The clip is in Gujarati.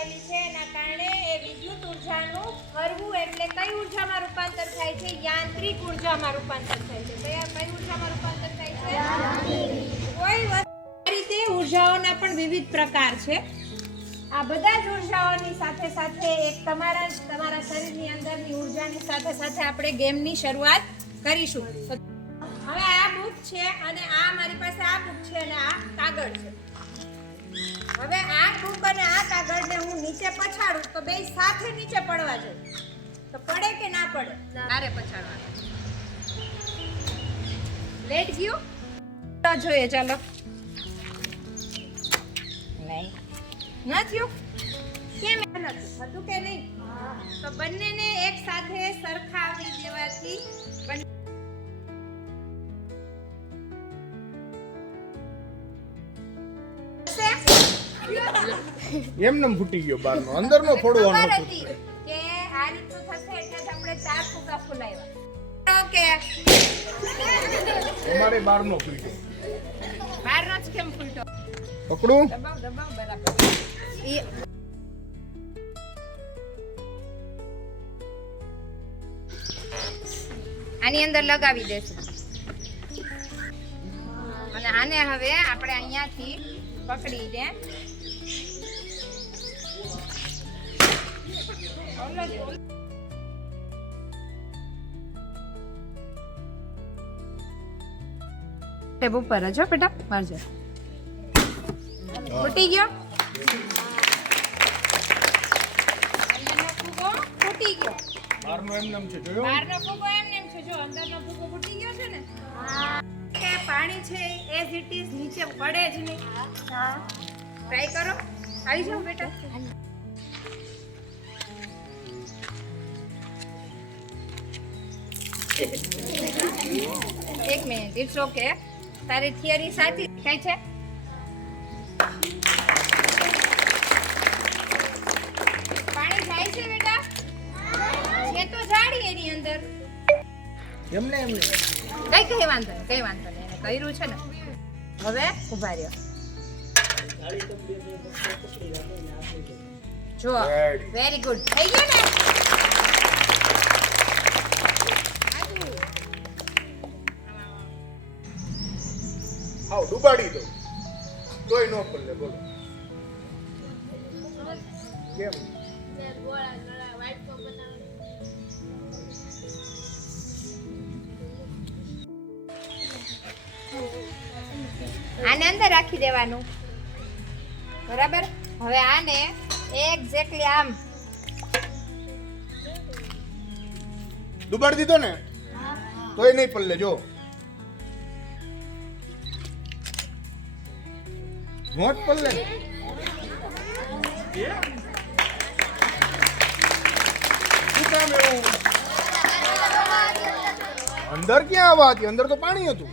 દબાયેલી છે એના કારણે એ વિદ્યુત ઉર્જાનું ફરવું એટલે કઈ ઉર્જામાં રૂપાંતર થાય છે? યાંત્રિક ઉર્જામાં રૂપાંતર થાય છે. કઈ ઉર્જામાં રૂપાંતર થાય છે? કોઈ વસ્તુ આ રીતે ઉર્જાઓના પણ વિવિધ પ્રકાર છે. આ બધા જ ઉર્જાઓની સાથે સાથે એક તમારા શરીરની અંદરની ઉર્જાની સાથે સાથે આપણે ગેમની શરૂઆત કરીશું. હવે આ બુક છે અને આ મારી પાસે આ બુક છે અને આ કાગળ છે. હવે આ બુક અને આ કાગળને હું નીચે પછાડું તો બે સાથે નીચે પડવા જોઈએ. તો પડે કે ના પડે? તારે પછાડવાનું. લેટ ગયું તો જોઈએ. ચાલો. નહીં ન થયું? કેમ નથી થતું કે નહીં? તો બંનેને એક સાથે સરખાવી દેવાથી એમને ફૂટી ગયો બહારનો, અંદરનો ફોડવાનો હતો કે આ રીતનું થશે એટલે જ આપણે 4 ફુગા ફૂલાવ્યા. ઓકે. અમારે બહારનો ફૂટ્યો. બહારનો જ કેમ ફૂટ્યો? પકડું? દબાવ બરાબર. આની અંદર લગાવી દેશું અને આને હવે આપણે અહીંયાથી પકડીને ટેબ ઉપર જ બેટા મારજો. ફૂટી ગયો. અંદરનો ફૂગો ફૂટી ગયો. બહારનો એમનેમ છે, જોયો? બહારનો ફૂગો એમનેમ છે. જો અંદરનો ફૂગો ફૂટી ગયો છે ને. કે પાણી છે એઝ ઇટ ઇઝ નીચે પડે જ નહીં. ટ્રાય કરો. આવી જાઓ બેટા. એક મિનિટ. It's okay. તારી થિયરી સાચી થાય છે. પાણી જાય છે બેટા? છે તો જાડી એની અંદર. એમને કઈ વાંધો નહીં. કઈ વાંધો નહીં. એને કર્યું છે ને. હવે ઉભા રહ્યો. જો વેરી ગુડ. થઈ ગયું ને? આવ ડુબાડી દો તોય નો પડે. બોલો કેમ? આને અંદર રાખી દેવાનું. બરાબર. હવે આને એક્ઝેક્ટલી આમ ડુબાડી દીધો ને તોય નહીં પડે. જો મોટ પડે ને. શું કામ એવું? અંદર ક્યાં આવા હતી? અંદર તો પાણી હતું.